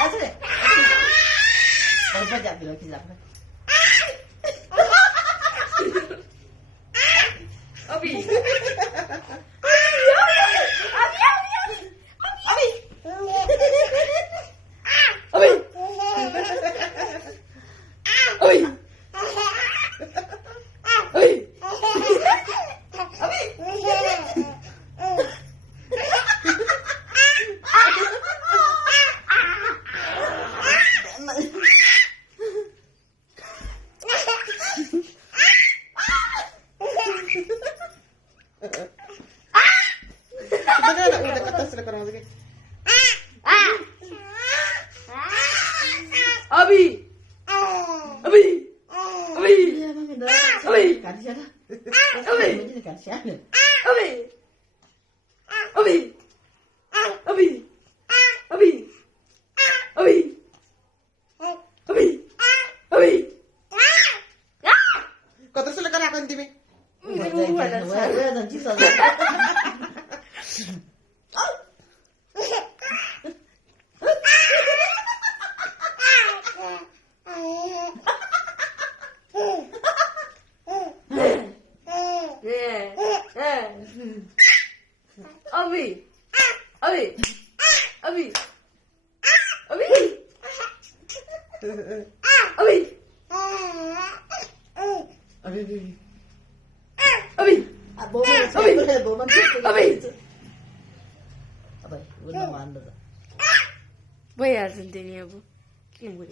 Asli. Baru saja bilang kita. Abi. Udah ke atas sekarang lagi. Abi. Abi. Abi. Iya, Mami, dah. Abi. Kan siapa? Abi. Kan siapa? Abi. Abi. Abi. Abi. Abi. Abi. Abi. Kau terus lekan aku inti, Mi. Wala sa. Wala sa. Abi. Abi. Abi. Abi. Abi. Abi. Bayar sendiri ya bu. Kim bu?